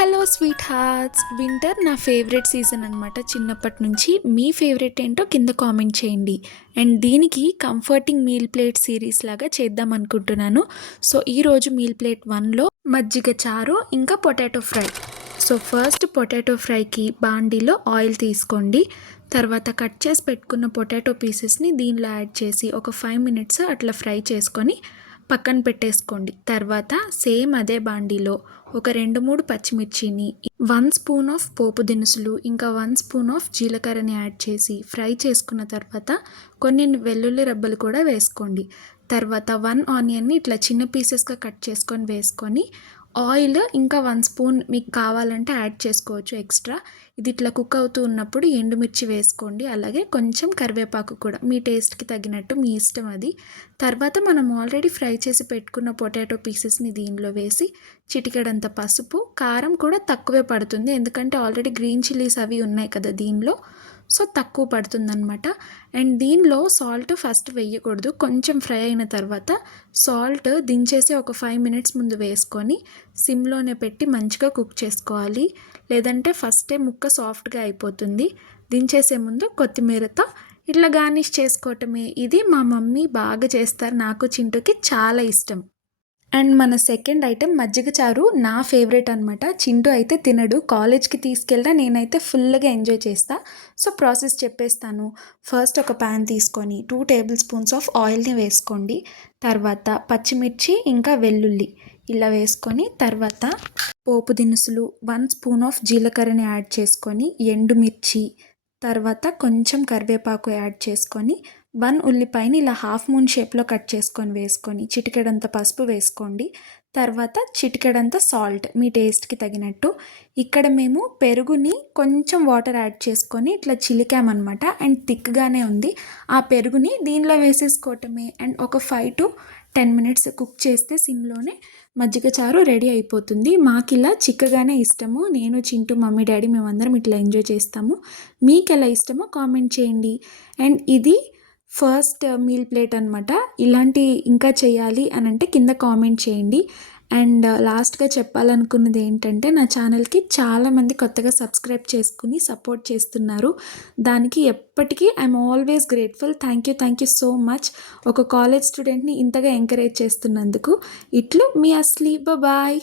Hello sweet hearts. Winter నా favourite season అనమాట చిన్నప్పటి నుంచి. మీ ఫేవరెట్ ఏంటో కింద కామెంట్ చేయండి. అండ్ దీనికి కంఫర్టింగ్ మీల్ ప్లేట్ సిరీస్ లాగా చేద్దాం అనుకుంటున్నాను. సో ఈరోజు మీల్ ప్లేట్ 1లో మజ్జిగ చారు ఇంకా potato fry. So first potato ఫ్రైకి బాండీలో ఆయిల్ తీసుకోండి. తర్వాత కట్ చేసి పెట్టుకున్న పొటాటో పీసెస్ని దీనిలో యాడ్ చేసి ఒక 5 మినిట్స్ అట్లా ఫ్రై చేసుకొని పక్కన పెట్టేసుకోండి. తర్వాత సేమ్ అదే బాండీలో ఒక 2-3 పచ్చిమిర్చిని, 1 స్పూన్ ఆఫ్ పోపు దినుసులు ఇంకా 1 స్పూన్ ఆఫ్ జీలకర్రని యాడ్ చేసి ఫ్రై చేసుకున్న తర్వాత కొన్ని వెల్లుల్లి రెబ్బలు కూడా వేసుకోండి. తర్వాత 1 ఆనియన్ని ఇట్లా చిన్న పీసెస్గా కట్ చేసుకొని వేసుకొని ఆయిల్ ఇంకా 1 స్పూన్ మీకు కావాలంటే యాడ్ చేసుకోవచ్చు ఎక్స్ట్రా. ఇది ఇట్లా కుక్ అవుతూ ఉన్నప్పుడు ఎండుమిర్చి వేసుకోండి. అలాగే కొంచెం కరివేపాకు కూడా మీ టేస్ట్కి తగినట్టు, మీ ఇష్టం అది. తర్వాత మనం ఆల్రెడీ ఫ్రై చేసి పెట్టుకున్న పొటాటో పీసెస్ని దీనిలో వేసి చిటికెడంత పసుపు, కారం కూడా తక్కువే పడుతుంది ఎందుకంటే ఆల్రెడీ గ్రీన్ చిల్లీస్ అవి ఉన్నాయి కదా దీనిలో, సో తక్కువ పడుతుందన్నమాట. అండ్ దీనిలో సాల్ట్ ఫస్ట్ వేయకూడదు, కొంచెం ఫ్రై అయిన తర్వాత సాల్ట్ దించేసి ఒక 5 మినిట్స్ ముందు వేసుకొని సిమ్లోనే పెట్టి మంచిగా కుక్ చేసుకోవాలి. లేదంటే ఫస్టే ముక్క సాఫ్ట్గా అయిపోతుంది. దించేసే ముందు కొత్తిమీరతో ఇట్లా గార్నిష్ చేసుకోవటమే. ఇది మా మమ్మీ బాగా చేస్తారు, నాకు చింటూకి చాలా ఇష్టం. అండ్ మన సెకండ్ ఐటెం మజ్జిగ చారు నా ఫేవరెట్ అనమాట. చింటూ అయితే తినడు, కాలేజ్కి తీసుకెళ్ళినా నేనైతే ఫుల్గా ఎంజాయ్ చేస్తా. సో ప్రాసెస్ చెప్పేస్తాను. ఫస్ట్ ఒక ప్యాన్ తీసుకొని 2 టేబుల్ స్పూన్స్ ఆఫ్ ఆయిల్ని వేసుకోండి. తర్వాత పచ్చిమిర్చి ఇంకా వెల్లుల్లి ఇలా వేసుకొని తర్వాత పోపు దినుసులు, 1 స్పూన్ ఆఫ్ జీలకర్రని యాడ్ చేసుకొని ఎండుమిర్చి, తర్వాత కొంచెం కరివేపాకు యాడ్ చేసుకొని 1 ఉల్లిపాయని ఇలా హాఫ్ మూన్ షేప్లో కట్ చేసుకొని వేసుకొని చిటికెడంత పసుపు వేసుకోండి. తర్వాత చిటికెడంత సాల్ట్ మీ టేస్ట్కి తగినట్టు. ఇక్కడ మేము పెరుగుని కొంచెం వాటర్ యాడ్ చేసుకొని ఇట్లా చిలికామన్నమాట. అండ్ థిక్గానే ఉంది. ఆ పెరుగుని దీనిలో వేసేసుకోవటమే. అండ్ ఒక 5 to 10 మినిట్స్ కుక్ చేస్తే సిమ్లోనే మజ్జిగ చారు రెడీ అయిపోతుంది. మాకు ఇలా చిక్కగానే ఇష్టము. నేను, చింటూ, మమ్మీ, డాడీ మేమందరం ఇట్లా ఎంజాయ్ చేస్తాము. మీకు ఎలా ఇష్టమో కామెంట్ చేయండి. అండ్ ఇది ఫస్ట్ మీల్ ప్లేట్ అనమాట. ఇలాంటి ఇంకా చేయాలి అని అంటే కింద కామెంట్ చేయండి. అండ్ లాస్ట్గా చెప్పాలనుకున్నది ఏంటంటే నా ఛానల్కి చాలామంది కొత్తగా సబ్స్క్రైబ్ చేసుకుని సపోర్ట్ చేస్తున్నారు. దానికి ఎప్పటికీ I'm always grateful. Thank you so much. ఒక కాలేజ్ స్టూడెంట్ని ఇంతగా ఎంకరేజ్ చేస్తున్నందుకు. ఇట్లు మీ అస్లీ. బాయ్.